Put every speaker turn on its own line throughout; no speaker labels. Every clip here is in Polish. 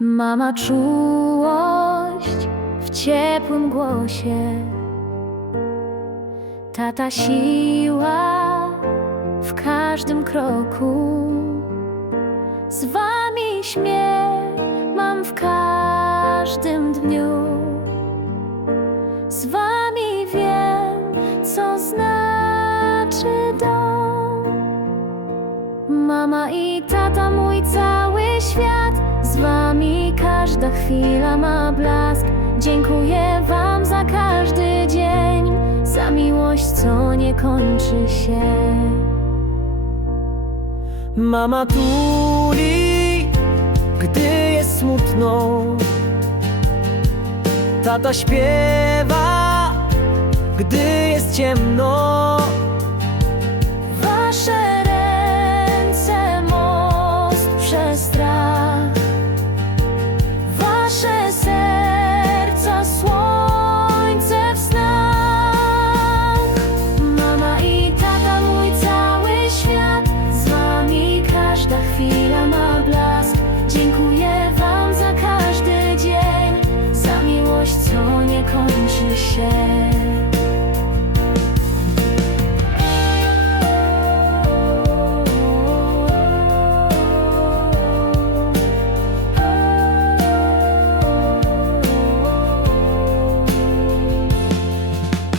Mama czułość w ciepłym głosie, tata siła w każdym kroku. Z wami śmiech mam w każdym dniu. Z wami wiem, co znaczy dom. Mama i tata, mój cały. Z wami każda chwila ma blask. Dziękuję wam za każdy dzień, za miłość, co nie kończy się.
Mama tuli, gdy jest smutno. Tata śpiewa, gdy jest ciemno.
Się.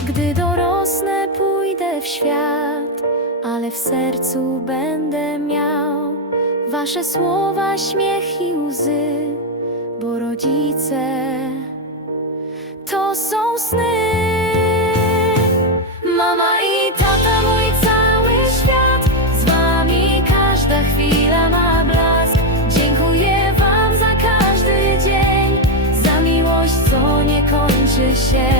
Gdy dorosnę, pójdę w świat, ale w sercu będę miał wasze słowa, śmiech i łzy, bo rodzice są sny. Mama i tata, mój cały świat, z wami każda chwila ma blask. Dziękuję wam za każdy dzień, za miłość, co nie kończy się.